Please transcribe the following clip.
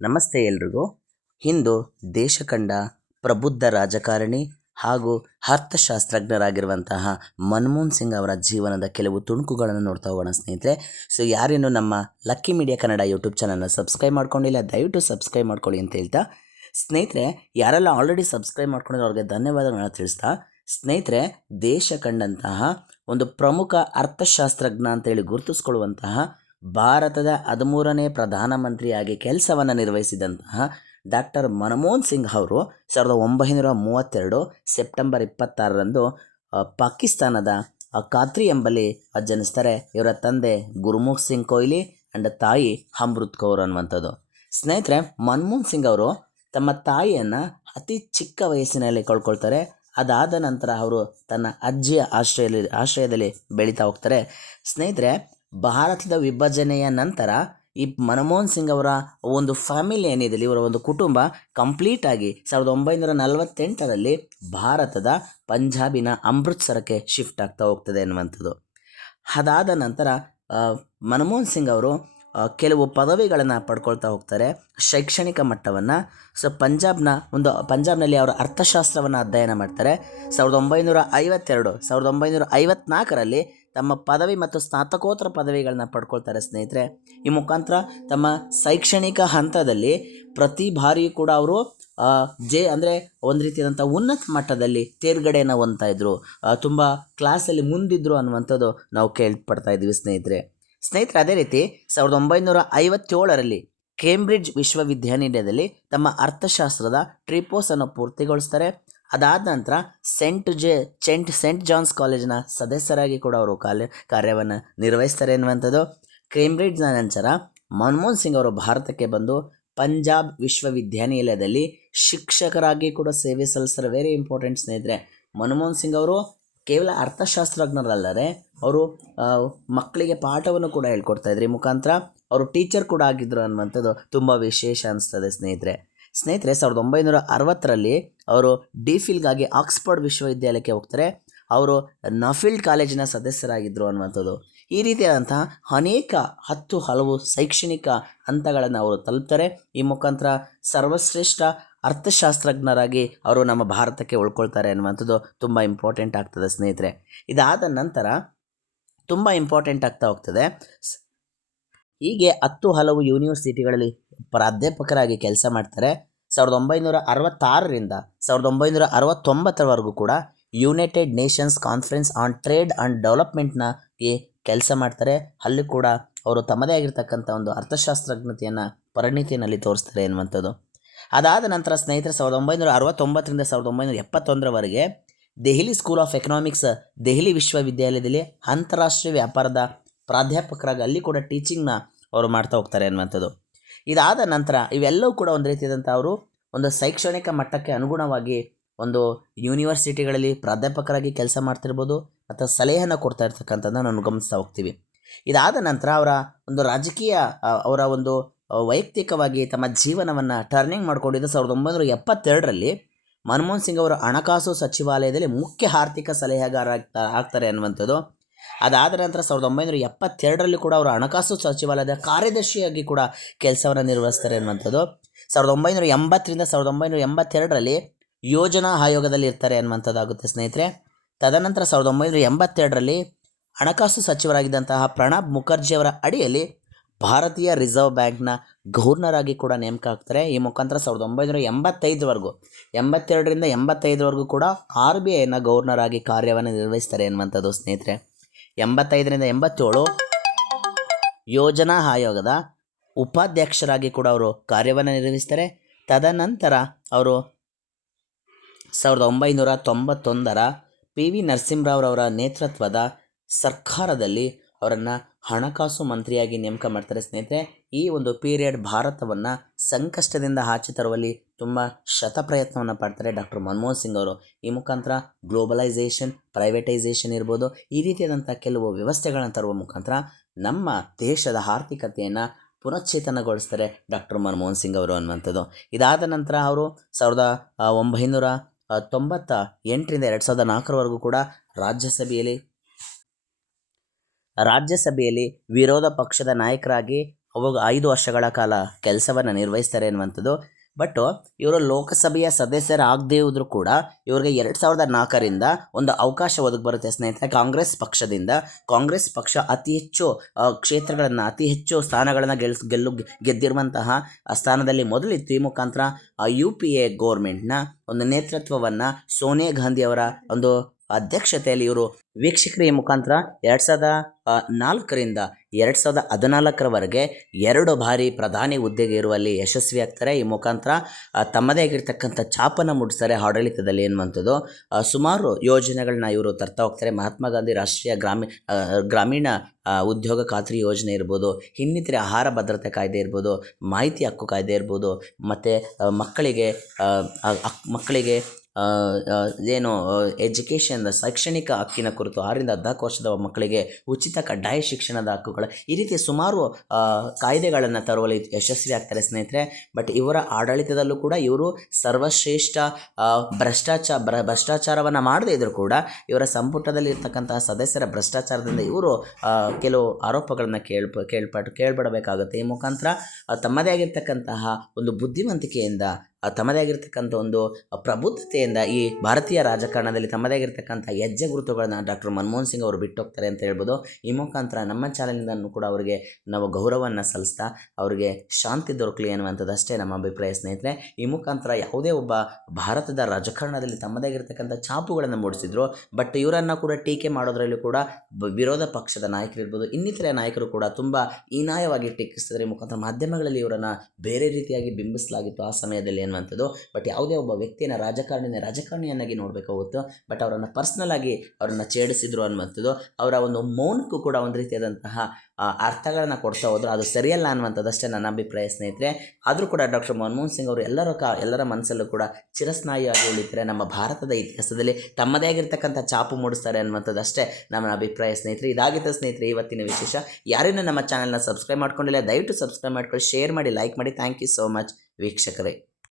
ನಮಸ್ತೆ ಎಲ್ರಿಗೂ. ಇಂದು ದೇಶ ಕಂಡ ಪ್ರಬುದ್ಧ ರಾಜಕಾರಣಿ ಹಾಗೂ ಅರ್ಥಶಾಸ್ತ್ರಜ್ಞರಾಗಿರುವಂತಹ ಮನಮೋಹನ್ ಸಿಂಗ್ ಅವರ ಜೀವನದ ಕೆಲವು ತುಣುಕುಗಳನ್ನು ನೋಡ್ತಾ ಹೋಗೋಣ ಸ್ನೇಹಿತರೆ. ಸೊ ಯಾರೇನು ನಮ್ಮ ಲಕ್ಕಿ ಮೀಡಿಯಾ ಕನ್ನಡ ಯೂಟ್ಯೂಬ್ ಚಾನಲ್ನ ಸಬ್ಸ್ಕ್ರೈಬ್ ಮಾಡ್ಕೊಂಡಿಲ್ಲ, ದಯವಿಟ್ಟು ಸಬ್ಸ್ಕ್ರೈಬ್ ಮಾಡ್ಕೊಳ್ಳಿ ಅಂತ ಹೇಳ್ತಾ. ಸ್ನೇಹಿತರೆ, ಯಾರೆಲ್ಲ ಆಲ್ರೆಡಿ ಸಬ್ಸ್ಕ್ರೈಬ್ ಮಾಡ್ಕೊಂಡಿರೋ ಅವ್ರಿಗೆ ಧನ್ಯವಾದಗಳನ್ನ ತಿಳಿಸ್ತಾ. ಸ್ನೇಹಿತರೆ ದೇಶ ಕಂಡಂತಹ ಒಂದು ಪ್ರಮುಖ ಅರ್ಥಶಾಸ್ತ್ರಜ್ಞ ಅಂತೇಳಿ ಗುರುತಿಸ್ಕೊಳ್ಳುವಂತಹ ಭಾರತದ ಹದಿಮೂರನೇ ಪ್ರಧಾನಮಂತ್ರಿಯಾಗಿ ಕೆಲಸವನ್ನು ನಿರ್ವಹಿಸಿದಂತಹ ಡಾಕ್ಟರ್ ಮನಮೋಹನ್ ಸಿಂಗ್ ಅವರು ಸಾವಿರದ ಒಂಬೈನೂರ ಮೂವತ್ತೆರಡು ಸೆಪ್ಟೆಂಬರ್ ಇಪ್ಪತ್ತಾರರಂದು ಪಾಕಿಸ್ತಾನದ ಖಾತ್ರಿ ಎಂಬಲ್ಲಿ ಜನಿಸ್ತಾರೆ ಇವರ ತಂದೆ ಗುರುಮುಖ್ ಸಿಂಗ್ ಕೊಹ್ಲಿ ಆ್ಯಂಡ್ ತಾಯಿ ಅಮೃತ್ ಕೌರ್ ಅನ್ನುವಂಥದ್ದು. ಸ್ನೇಹಿತರೆ, ಮನಮೋಹನ್ ಸಿಂಗ್ ಅವರು ತಮ್ಮ ತಾಯಿಯನ್ನು ಅತಿ ಚಿಕ್ಕ ವಯಸ್ಸಿನಲ್ಲಿ ಕಳ್ಕೊಳ್ತಾರೆ. ಅದಾದ ನಂತರ ಅವರು ತನ್ನ ಅಜ್ಜಿಯ ಆಶ್ರಯದಲ್ಲಿ ಆಶ್ರಯದಲ್ಲಿ ಬೆಳೀತಾ ಹೋಗ್ತಾರೆ. ಸ್ನೇಹಿತರೆ ಭಾರತದ ವಿಭಜನೆಯ ನಂತರ ಈ ಮನಮೋಹನ್ ಸಿಂಗ್ ಅವರ ಒಂದು ಫ್ಯಾಮಿಲಿ ಏನಿದೆ, ಇವರ ಒಂದು ಕುಟುಂಬ ಕಂಪ್ಲೀಟಾಗಿ ಸಾವಿರದ ಒಂಬೈನೂರ ನಲವತ್ತೆಂಟರಲ್ಲಿ ಭಾರತದ ಪಂಜಾಬಿನ ಅಮೃತ್ಸರಕ್ಕೆ ಶಿಫ್ಟ್ ಆಗ್ತಾ ಹೋಗ್ತದೆ ಅನ್ನುವಂಥದ್ದು. ಅದಾದ ನಂತರ ಮನಮೋಹನ್ ಸಿಂಗ್ ಅವರು ಕೆಲವು ಪದವಿಗಳನ್ನು ಪಡ್ಕೊಳ್ತಾ ಹೋಗ್ತಾರೆ. ಶೈಕ್ಷಣಿಕ ಮಟ್ಟವನ್ನು, ಸೊ ಪಂಜಾಬ್ನ ಒಂದು, ಪಂಜಾಬ್ನಲ್ಲಿ ಅವರ ಅರ್ಥಶಾಸ್ತ್ರವನ್ನು ಅಧ್ಯಯನ ಮಾಡ್ತಾರೆ. ಸಾವಿರದ ಒಂಬೈನೂರ ಐವತ್ತೆರಡು, ಸಾವಿರದ ಒಂಬೈನೂರ ಐವತ್ನಾಲ್ಕರಲ್ಲಿ ತಮ್ಮ ಪದವಿ ಮತ್ತು ಸ್ನಾತಕೋತ್ತರ ಪದವಿಗಳನ್ನ ಪಡ್ಕೊಳ್ತಾರೆ ಸ್ನೇಹಿತರೆ. ಈ ಮುಖಾಂತರ ತಮ್ಮ ಶೈಕ್ಷಣಿಕ ಹಂತದಲ್ಲಿ ಪ್ರತಿ ಬಾರಿಯೂ ಕೂಡ ಅವರು ಜೆ ಅಂದರೆ ಒಂದು ರೀತಿಯಾದಂಥ ಉನ್ನತ ಮಟ್ಟದಲ್ಲಿ ತೇರ್ಗಡೆಯನ್ನು ಹೊಂದ್ತಾ ಇದ್ರು. ತುಂಬ ಕ್ಲಾಸಲ್ಲಿ ಮುಂದಿದ್ರು ಅನ್ನುವಂಥದ್ದು ನಾವು ಕೇಳ್ಪಡ್ತಾ ಇದ್ದೀವಿ ಸ್ನೇಹಿತರೆ. ಸ್ನೇಹಿತರೆ, ಅದೇ ರೀತಿ ಸಾವಿರದ ಒಂಬೈನೂರ ಐವತ್ತೇಳರಲ್ಲಿ ಕೇಂಬ್ರಿಡ್ಜ್ ವಿಶ್ವವಿದ್ಯಾನಿಲಯದಲ್ಲಿ ತಮ್ಮ ಅರ್ಥಶಾಸ್ತ್ರದ ಟ್ರಿಪೋಸನ್ನು ಪೂರ್ತಿಗೊಳಿಸ್ತಾರೆ. ಅದಾದ ನಂತರ ಸೆಂಟ್ ಜೆ ಚೆಂಟ್ ಸೆಂಟ್ ಜಾನ್ಸ್ ಕಾಲೇಜಿನ ಸದಸ್ಯರಾಗಿ ಕೂಡ ಅವರು ಕಾಲ ಕಾರ್ಯವನ್ನು ನಿರ್ವಹಿಸ್ತಾರೆ ಎನ್ನುವಂಥದ್ದು. ಕೇಂಬ್ರಿಡ್ಜ್ನ ನಂತರ ಮನಮೋಹನ್ ಸಿಂಗ್ ಅವರು ಭಾರತಕ್ಕೆ ಬಂದು ಪಂಜಾಬ್ ವಿಶ್ವವಿದ್ಯಾನಿಲಯದಲ್ಲಿ ಶಿಕ್ಷಕರಾಗಿ ಕೂಡ ಸೇವೆ ಸಲ್ಲಿಸ್ತಾರೆ ವೆರಿ ಇಂಪಾರ್ಟೆಂಟ್ ಸ್ನೇಹಿತರೆ, ಮನಮೋಹನ್ ಸಿಂಗ್ ಅವರು ಕೇವಲ ಅರ್ಥಶಾಸ್ತ್ರಜ್ಞರಲ್ಲದೆ ಅವರು ಮಕ್ಕಳಿಗೆ ಪಾಠವನ್ನು ಕೂಡ ಹೇಳ್ಕೊಡ್ತಾ ಇದ್ರು. ಮುಖಾಂತರ ಅವರು ಟೀಚರ್ ಕೂಡ ಆಗಿದ್ದರು ಅನ್ನುವಂಥದ್ದು ತುಂಬ ವಿಶೇಷ ಅನಿಸ್ತದೆ ಸ್ನೇಹಿತರೆ. ಸ್ನೇಹಿತರೆ, ಸಾವಿರದ ಒಂಬೈನೂರ ಅರವತ್ತರಲ್ಲಿ ಅವರು ಡಿ ಫಿಲ್ಗಾಗಿ ಆಕ್ಸ್ಫರ್ಡ್ ವಿಶ್ವವಿದ್ಯಾಲಯಕ್ಕೆ ಹೋಗ್ತಾರೆ. ಅವರು ನಫೀಲ್ಡ್ ಕಾಲೇಜಿನ ಸದಸ್ಯರಾಗಿದ್ದರು ಅನ್ನುವಂಥದ್ದು. ಈ ರೀತಿಯಾದಂತಹ ಅನೇಕ ಹತ್ತು ಹಲವು ಶೈಕ್ಷಣಿಕ ಹಂತಗಳನ್ನು ಅವರು ತಲುಪ್ತಾರೆ. ಈ ಮುಖಾಂತರ ಸರ್ವಶ್ರೇಷ್ಠ ಅರ್ಥಶಾಸ್ತ್ರಜ್ಞರಾಗಿ ಅವರು ನಮ್ಮ ಭಾರತಕ್ಕೆ ಉಳ್ಕೊಳ್ತಾರೆ ಅನ್ನುವಂಥದ್ದು ತುಂಬ ಇಂಪಾರ್ಟೆಂಟ್ ಆಗ್ತದೆ ಸ್ನೇಹಿತರೆ. ಇದಾದ ನಂತರ ತುಂಬ ಇಂಪಾರ್ಟೆಂಟ್ ಆಗ್ತಾ ಹೋಗ್ತದೆ. ಹೀಗೆ ಹತ್ತು ಹಲವು ಯೂನಿವರ್ಸಿಟಿಗಳಲ್ಲಿ ಪ್ರಾಧ್ಯಾಪಕರಾಗಿ ಕೆಲಸ ಮಾಡ್ತಾರೆ. ಸಾವಿರದ ಒಂಬೈನೂರ ಅರವತ್ತಾರರಿಂದ ಸಾವಿರದ ಒಂಬೈನೂರ ಅರವತ್ತೊಂಬತ್ತರವರೆಗೂ ಕೂಡ United Nations conference on trade and ಡೆವಲಪ್ಮೆಂಟ್ನಾಗಿ ಕೆಲಸ ಮಾಡ್ತಾರೆ. ಅಲ್ಲಿ ಕೂಡ ಅವರು ತಮ್ಮದೇ ಆಗಿರ್ತಕ್ಕಂಥ ಒಂದು ಅರ್ಥಶಾಸ್ತ್ರಜ್ಞತೆಯನ್ನು ಪರಿಣಿತಿಯಲ್ಲಿ ತೋರಿಸ್ತಾರೆ ಎನ್ನುವಂಥದ್ದು. ಅದಾದ ನಂತರ ಸ್ನೇಹಿತರೆ, ಸಾವಿರದ ಒಂಬೈನೂರ ಅರವತ್ತೊಂಬತ್ತರಿಂದ ಸಾವಿರದ ಒಂಬೈನೂರ ಎಪ್ಪತ್ತೊಂದರವರೆಗೆ Delhi School of Economics Delhi ವಿಶ್ವವಿದ್ಯಾಲಯದಲ್ಲಿ ಅಂತಾರಾಷ್ಟ್ರೀಯ ವ್ಯಾಪಾರದ ಪ್ರಾಧ್ಯಾಪಕರಾಗಿ ಅಲ್ಲಿ ಕೂಡ ಟೀಚಿಂಗ್ನ ಅವರು ಮಾಡ್ತಾ ಹೋಗ್ತಾರೆ ಅನ್ನುವಂಥದ್ದು. ಇದಾದ ನಂತರ ಇವೆಲ್ಲವೂ ಕೂಡ ಒಂದು ರೀತಿಯಾದಂಥ ಅವರು ಒಂದು ಶೈಕ್ಷಣಿಕ ಮಟ್ಟಕ್ಕೆ ಅನುಗುಣವಾಗಿ ಒಂದು ಯೂನಿವರ್ಸಿಟಿಗಳಲ್ಲಿ ಪ್ರಾಧ್ಯಾಪಕರಾಗಿ ಕೆಲಸ ಮಾಡ್ತಿರ್ಬೋದು, ಅಥವಾ ಸಲಹೆಯನ್ನು ಕೊಡ್ತಾ ಇರ್ತಕ್ಕಂಥದ್ದನ್ನು ನಾನು ಗಮನಿಸ್ತಾ ಹೋಗ್ತೀವಿ. ಇದಾದ ನಂತರ ಅವರ ಒಂದು ರಾಜಕೀಯ ಅವರ ಒಂದು ವೈಯಕ್ತಿಕವಾಗಿ ತಮ್ಮ ಜೀವನವನ್ನು ಟರ್ನಿಂಗ್ ಮಾಡಿಕೊಂಡಿದ್ದು ಸಾವಿರದ ಒಂಬೈನೂರ ಎಪ್ಪತ್ತೆರಡರಲ್ಲಿ ಮನಮೋಹನ್ ಸಿಂಗ್ ಅವರು ಹಣಕಾಸು ಸಚಿವಾಲಯದಲ್ಲಿ ಮುಖ್ಯ ಆರ್ಥಿಕ ಸಲಹೆಗಾರ ಆಗ್ತಾ, ಆಗ್ತಾರೆ ಅನ್ನುವಂಥದ್ದು. ಅದಾದ ನಂತರ ಸಾವಿರದ ಒಂಬೈನೂರ ಎಪ್ಪತ್ತೆರಡರಲ್ಲಿ ಕೂಡ ಅವರು ಹಣಕಾಸು ಸಚಿವಾಲಯದ ಕಾರ್ಯದರ್ಶಿಯಾಗಿ ಕೂಡ ಕೆಲಸವನ್ನು ನಿರ್ವಹಿಸ್ತಾರೆ ಅನ್ನುವಂಥದ್ದು. ಸಾವಿರದ ಒಂಬೈನೂರ ಎಂಬತ್ತರಿಂದ ಸಾವಿರದ ಒಂಬೈನೂರ ಎಂಬತ್ತೆರಡರಲ್ಲಿ ಯೋಜನಾ ಆಯೋಗದಲ್ಲಿ ಇರ್ತಾರೆ ಅನ್ನುವಂಥದ್ದಾಗುತ್ತೆ ಸ್ನೇಹಿತರೆ. ತದನಂತರ ಸಾವಿರದ ಒಂಬೈನೂರ ಎಂಬತ್ತೆರಡರಲ್ಲಿ ಹಣಕಾಸು ಸಚಿವರಾಗಿದ್ದಂತಹ ಪ್ರಣಬ್ ಮುಖರ್ಜಿಯವರ ಅಡಿಯಲ್ಲಿ ಭಾರತೀಯ ರಿಸರ್ವ್ ಬ್ಯಾಂಕ್ನ ಗವರ್ನರ್ ಆಗಿ ಕೂಡ ನೇಮಕ ಆಗ್ತಾರೆ ಈ ಮುಖಾಂತರ ಸಾವಿರದ ಒಂಬೈನೂರ ಎಂಬತ್ತೈದುವರೆಗೂ, ಎಂಬತ್ತೆರಡರಿಂದ ಎಂಬತ್ತೈದುವರೆಗೂ ಕೂಡ ಆರ್ ಬಿ ಐನ ಗವರ್ನರ್ ಆಗಿ ಕಾರ್ಯವನ್ನು ನಿರ್ವಹಿಸ್ತಾರೆ ಎನ್ನುವಂಥದ್ದು ಸ್ನೇಹಿತರೆ. ಎಂಬತ್ತೈದರಿಂದ ಎಂಬತ್ತೇಳು ಯೋಜನಾ ಆಯೋಗದ ಉಪಾಧ್ಯಕ್ಷರಾಗಿ ಕೂಡ ಅವರು ಕಾರ್ಯವನ್ನು ನಿರ್ವಹಿಸ್ತಾರೆ. ತದನಂತರ ಅವರು ಸಾವಿರದ ಒಂಬೈನೂರ ತೊಂಬತ್ತೊಂದರ ಪಿ ವಿ ನರಸಿಂಹರಾವ್ರವರ ನೇತೃತ್ವದ ಸರ್ಕಾರದಲ್ಲಿ ಅವರನ್ನು ಹಣಕಾಸು ಮಂತ್ರಿಯಾಗಿ ನೇಮಕ ಮಾಡ್ತಾರೆ ಸ್ನೇಹಿತರೆ, ಈ ಒಂದು ಪೀರಿಯಡ್ ಭಾರತವನ್ನು ಸಂಕಷ್ಟದಿಂದ ಆಚೆ ತರುವಲ್ಲಿ ತುಂಬ ಶತಪ್ರಯತ್ನವನ್ನು ಪಡ್ತಾರೆ ಡಾಕ್ಟರ್ ಮನಮೋಹನ್ ಸಿಂಗ್ ಅವರು. ಈ ಮುಖಾಂತರ ಗ್ಲೋಬಲೈಸೇಷನ್, ಪ್ರೈವೇಟೈಸೇಷನ್ ಇರ್ಬೋದು, ಈ ರೀತಿಯಾದಂಥ ಕೆಲವು ವ್ಯವಸ್ಥೆಗಳನ್ನು ತರುವ ಮುಖಾಂತರ ನಮ್ಮ ದೇಶದ ಆರ್ಥಿಕತೆಯನ್ನು ಪುನಶ್ಚೇತನಗೊಳಿಸ್ತಾರೆ ಡಾಕ್ಟರ್ ಮನಮೋಹನ್ ಸಿಂಗ್ ಅವರು ಅನ್ನುವಂಥದ್ದು. ಇದಾದ ನಂತರ ಅವರು ಸಾವಿರದ ಒಂಬೈನೂರ ತೊಂಬತ್ತ ಎಂಟರಿಂದ ಎರಡು ಸಾವಿರದ ನಾಲ್ಕರವರೆಗೂ ಕೂಡ ರಾಜ್ಯಸಭೆಯಲ್ಲಿ ರಾಜ್ಯಸಭೆಯಲ್ಲಿ ವಿರೋಧ ಪಕ್ಷದ ನಾಯಕರಾಗಿ ಅವಾಗ ಐದು ವರ್ಷಗಳ ಕಾಲ ಕೆಲಸವನ್ನು ನಿರ್ವಹಿಸ್ತಾರೆ ಅನ್ನುವಂಥದ್ದು ಬಟ್ ಇವರು ಲೋಕಸಭೆಯ ಸದಸ್ಯರಾಗದೇ ಇದ್ರೂ ಕೂಡ ಇವರಿಗೆ ಎರಡು ಸಾವಿರದ ನಾಲ್ಕರಿಂದ ಒಂದು ಅವಕಾಶ ಒದಗಿ ಬರುತ್ತೆ ಸ್ನೇಹಿತರೆ. ಕಾಂಗ್ರೆಸ್ ಪಕ್ಷದಿಂದ ಕಾಂಗ್ರೆಸ್ ಪಕ್ಷ ಅತಿ ಹೆಚ್ಚು ಕ್ಷೇತ್ರಗಳನ್ನು, ಅತಿ ಹೆಚ್ಚು ಸ್ಥಾನಗಳನ್ನು ಗೆಲ್ಸ್, ಗೆಲ್ಲು, ಗೆದ್ದಿರುವಂತಹ ಸ್ಥಾನದಲ್ಲಿ ಮೊದಲಿತ್ತು ಈ ಮುಖಾಂತರ ಯು ಪಿ ಎ ಗೋರ್ಮೆಂಟ್ನ ಒಂದು ನೇತೃತ್ವವನ್ನು ಸೋನಿಯಾ ಗಾಂಧಿ ಅವರ ಒಂದು ಅಧ್ಯಕ್ಷತೆಯಲ್ಲಿ ಇವರು ವೀಕ್ಷಕರ ಮುಖಾಂತರ ಎರಡು ಸಾವಿರದ ನಾಲ್ಕರಿಂದ ಎರಡು ಸಾವಿರದ ಹದಿನಾಲ್ಕರವರೆಗೆ ಎರಡು ಬಾರಿ ಪ್ರಧಾನಿ ಹುದ್ದೆಗೆ ಇರುವಲ್ಲಿ ಯಶಸ್ವಿ ಆಗ್ತಾರೆ. ಈ ಮುಖಾಂತರ ತಮ್ಮದೇ ಆಗಿರ್ತಕ್ಕಂಥ ಛಾಪನ್ನು ಮೂಡಿಸ್ತಾರೆ ಆಡಳಿತದಲ್ಲಿ ಏನುವಂಥದ್ದು ಸುಮಾರು ಯೋಜನೆಗಳನ್ನ ಇವರು ತರ್ತಾ ಹೋಗ್ತಾರೆ. ಮಹಾತ್ಮ ಗಾಂಧಿ ರಾಷ್ಟ್ರೀಯ ಗ್ರಾಮೀಣ ಗ್ರಾಮೀಣ ಉದ್ಯೋಗ ಖಾತ್ರಿ ಯೋಜನೆ ಇರ್ಬೋದು, ಇನ್ನಿತರೆ ಆಹಾರ ಭದ್ರತೆ ಕಾಯ್ದೆ ಇರ್ಬೋದು, ಮಾಹಿತಿ ಹಕ್ಕು ಕಾಯ್ದೆ ಇರ್ಬೋದು, ಮತ್ತು ಮಕ್ಕಳಿಗೆ ಮಕ್ಕಳಿಗೆ ಏನು ಎಜುಕೇಷನ್ ಶೈಕ್ಷಣಿಕ ಹಕ್ಕಿನ ಕುರಿತು ಆರರಿಂದ ಹದಿನಾಲ್ಕು ವರ್ಷದ ಮಕ್ಕಳಿಗೆ ಉಚಿತ ಕಡ್ಡಾಯ ಶಿಕ್ಷಣದ ಹಕ್ಕುಗಳು, ಈ ರೀತಿ ಸುಮಾರು ಕಾಯ್ದೆಗಳನ್ನು ತರುವಲ್ಲಿ ಯಶಸ್ವಿ ಆಗ್ತಾರೆ ಸ್ನೇಹಿತರೆ. ಬಟ್ ಇವರ ಆಡಳಿತದಲ್ಲೂ ಕೂಡ ಇವರು ಸರ್ವಶ್ರೇಷ್ಠ ಭ್ರಷ್ಟಾಚಾರ, ಭ್ರ, ಭ್ರಷ್ಟಾಚಾರವನ್ನು ಮಾಡದೇ ಇದ್ದರೂ ಕೂಡ ಇವರ ಸಂಪುಟದಲ್ಲಿ ಇರ್ತಕ್ಕಂತಹ ಸದಸ್ಯರ ಭ್ರಷ್ಟಾಚಾರದಿಂದ ಇವರು ಕೆಲವು ಆರೋಪಗಳನ್ನು ಕೇಳ್ಪ ಕೇಳ್ಪಟ್ಟು ಕೇಳ್ಬಿಡಬೇಕಾಗುತ್ತೆ ಈ ಮುಖಾಂತರ ತಮ್ಮದೇ ಆಗಿರ್ತಕ್ಕಂತಹ ಒಂದು ಬುದ್ಧಿವಂತಿಕೆಯಿಂದ ತಮ್ಮದೇ ಆಗಿರ್ತಕ್ಕಂಥ ಒಂದು ಪ್ರಬುದ್ಧತೆಯಿಂದ ಈ ಭಾರತೀಯ ರಾಜಕಾರಣದಲ್ಲಿ ತಮ್ಮದೇ ಆಗಿರ್ತಕ್ಕಂಥ ಹೆಜ್ಜೆ ಗುರುತುಗಳನ್ನು ಡಾಕ್ಟರ್ ಮನಮೋಹನ್ ಸಿಂಗ್ ಅವರು ಬಿಟ್ಟೋಗ್ತಾರೆ ಅಂತ ಹೇಳ್ಬೋದು. ಈ ಮುಖಾಂತರ ನಮ್ಮ ಚಾನಲಿಂದನೂ ಕೂಡ ಅವರಿಗೆ ನಾವು ಗೌರವವನ್ನು ಸಲ್ಲಿಸ್ತಾ ಅವರಿಗೆ ಶಾಂತಿ ದೊರಕಲಿ ಅನ್ನುವಂಥದ್ದಷ್ಟೇ ನಮ್ಮ ಅಭಿಪ್ರಾಯ ಸ್ನೇಹಿತರೆ. ಈ ಮುಖಾಂತರ ಯಾವುದೇ ಒಬ್ಬ ಭಾರತದ ರಾಜಕಾರಣದಲ್ಲಿ ತಮ್ಮದೇ ಆಗಿರ್ತಕ್ಕಂಥ ಛಾಪುಗಳನ್ನು ಮೂಡಿಸಿದ್ರು, ಬಟ್ ಇವರನ್ನು ಕೂಡ ಟೀಕೆ ಮಾಡೋದರಲ್ಲೂ ಕೂಡ ವಿರೋಧ ಪಕ್ಷದ ನಾಯಕರಿರ್ಬೋದು, ಇನ್ನಿತರ ನಾಯಕರು ಕೂಡ ತುಂಬ ಹೀನಾಯವಾಗಿ ಟೀಕಿಸಿದ್ರೆ. ಮುಖಾಂತರ ಮಾಧ್ಯಮಗಳಲ್ಲಿ ಇವರನ್ನು ಬೇರೆ ರೀತಿಯಾಗಿ ಬಿಂಬಿಸಲಾಗಿತ್ತು ಆ ಸಮಯದಲ್ಲಿ ಅನ್ನುವಂಥದ್ದು. ಬಟ್ ಯಾವುದೇ ಒಬ್ಬ ವ್ಯಕ್ತಿಯನ್ನು ರಾಜಕಾರಣಿನ, ರಾಜಕಾರಣಿಯನ್ನಾಗಿ ನೋಡಬೇಕಾಗುತ್ತೆ ಬಟ್ ಅವರನ್ನು ಪರ್ಸ್ನಲ್ ಆಗಿ ಅವರನ್ನು ಛೇಡಿಸಿದ್ರು ಅನ್ನುವಂಥದ್ದು, ಅವರ ಒಂದು ಮೌನಕ್ಕೂ ಕೂಡ ಒಂದು ರೀತಿಯಾದಂತಹ ಅರ್ಥಗಳನ್ನು ಕೊಡ್ತಾ ಹೋದ್ರು. ಅದು ಸರಿಯಲ್ಲ ಅನ್ನುವಂಥದ್ದಷ್ಟೇ ನನ್ನ ಅಭಿಪ್ರಾಯ ಸ್ನೇಹಿತರೆ. ಆದರೂ ಕೂಡ ಡಾಕ್ಟರ್ ಮನಮೋಹನ್ ಸಿಂಗ್ ಅವರು ಎಲ್ಲರ ಕಾ, ಎಲ್ಲರ ಮನಸ್ಸಲ್ಲೂ ಕೂಡ ಚಿರಸ್ನಾಯಿಯಾಗಿ ಉಳಿತಾರೆ. ನಮ್ಮ ಭಾರತದ ಇತಿಹಾಸದಲ್ಲಿ ತಮ್ಮದೇ ಆಗಿರ್ತಕ್ಕಂಥ ಚಾಪು ಮೂಡಿಸ್ತಾರೆ ಅನ್ನುವಂಥದ್ದಷ್ಟೇ ನಮ್ಮ ಅಭಿಪ್ರಾಯ ಸ್ನೇಹಿತರೆ. ಇದಾಗಿತ್ತು ಸ್ನೇಹಿತರೆ ಇವತ್ತಿನ ವಿಶೇಷ. ಯಾರೇನೂ ನಮ್ಮ ಚಾನಲ್ನ ಸಬ್ಸ್ಕ್ರೈಬ್ ಮಾಡ್ಕೊಂಡಿಲ್ಲ, ದಯವಿಟ್ಟು ಸಬ್ಸ್ಕ್ರೈಬ್ ಮಾಡ್ಕೊಳ್ಳಿ ಶೇರ್ ಮಾಡಿ ಲೈಕ್ ಮಾಡಿ. ಥ್ಯಾಂಕ್ ಯು ಸೋ ಮಚ್ ವೀಕ್ಷಕರೇ.